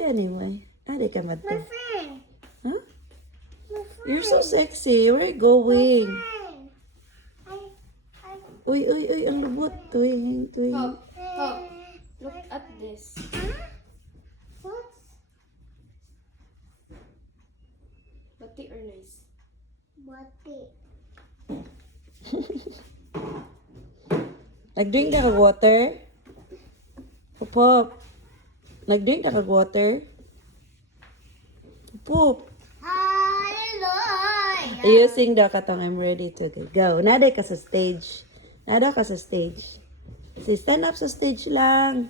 Sexy anyway. Adi ka My mato. friend. Huh? My friend. You're so sexy. Where are you going? Friend. I Uy, uy, uy. Ang lubot. Tuwing, tuwing. Hop, hop. Look at this. What? Bati or nice? Bati. Nag-drink na kag water? Pop. Nag-drink na kag water? Pop. Hallelujah. Ayusing daw katong I'm ready to go. Nada ka sa stage. Nada ka sa stage. Si stand up sa stage lang.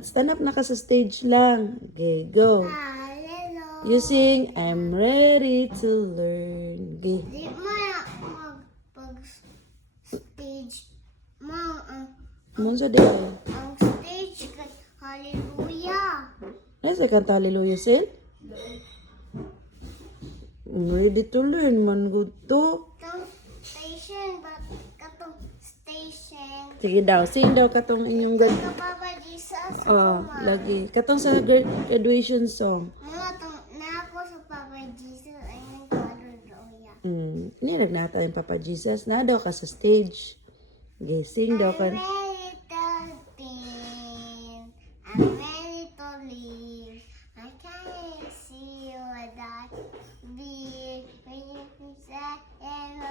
Stand up na ka sa stage lang. Okay, go. Hallelujah. You sing, I'm ready to learn. Okay. Di mo na mag-stage mo Munsa di ay. ang stage kay hallelujah. Nasa kanta hallelujah sil? I'm ready to learn man good to. Katong station, but katong station. Sige daw, sing daw katong inyong good. Ito Papa Jesus Oh, lagi. Katong sa graduation song. Mga tong na ako sa Papa Jesus ay hallelujah. Ini nagnata yung Papa Jesus. Na daw ka sa stage. Okay, sing daw ka. I'm ready to spin. I'm ready to live. I can't see you that big. When you say and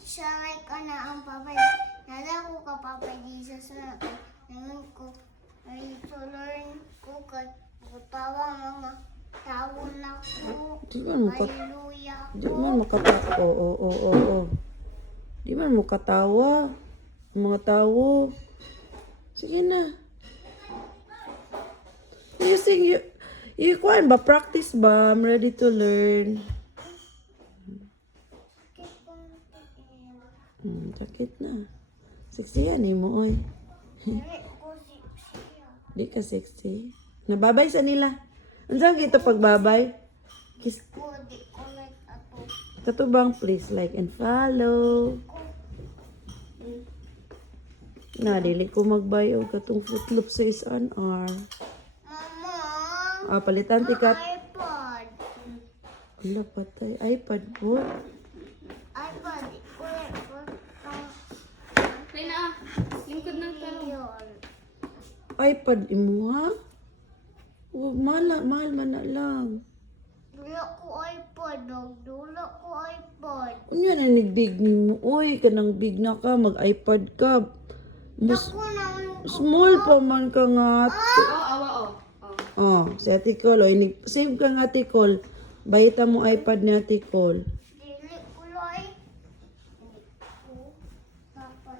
shalay ko na ang Papa. Nada ko ka Papa Jesus na ngayon ko ready to learn ko kay tawa mga tawo na ko. Di man mo ka... Hallelujah. Di man makatawa. Oo. Di man mo katawa. Mga tao. Sige na. You sing, you kuhan ba? Practice ba? I'm ready to learn. Sakit na. Sexy yan eh mo, oy. Dili ko siya. Di ka sexy. Nababay sa nila. Anong kita pagbabay? Kiss. Ko di ko like ato. Katubang, please like and follow. Na, dili ko magbayo katong footloop sa isang R. Mama, Palitan tikat. iPod. Wala patay. iPad po. iPod, di ko like ko Play na. Lingkod ng taro. yun. iPad imuha? Mahal man na lang. Dula ko iPod, dog. Dula ko iPod. Ano yan ang big ni mo? Uy, kanang big na ka. Mag-iPad ka. Mas Ako naman ko. small pa man ka nga. Awa. Si Ate Cole. Save ka nga Ate Cole. Bayita mo iPad ni Ate Cole. Dili ko like. Dili ko. Dapat.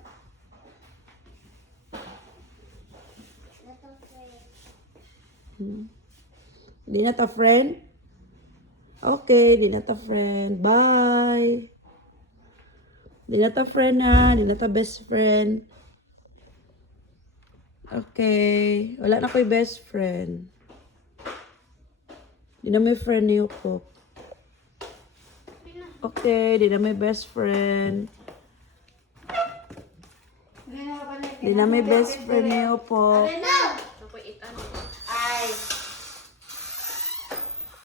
Dapat Di na ta friend? Okay, di na ta friend. Bye. Di na ta friend ha. Di na ta best friend. Okay. Wala na ko'y best friend. Di na may friend ni Yuko. Okay, di na may best friend. Di na may best friend ni Yuko. na!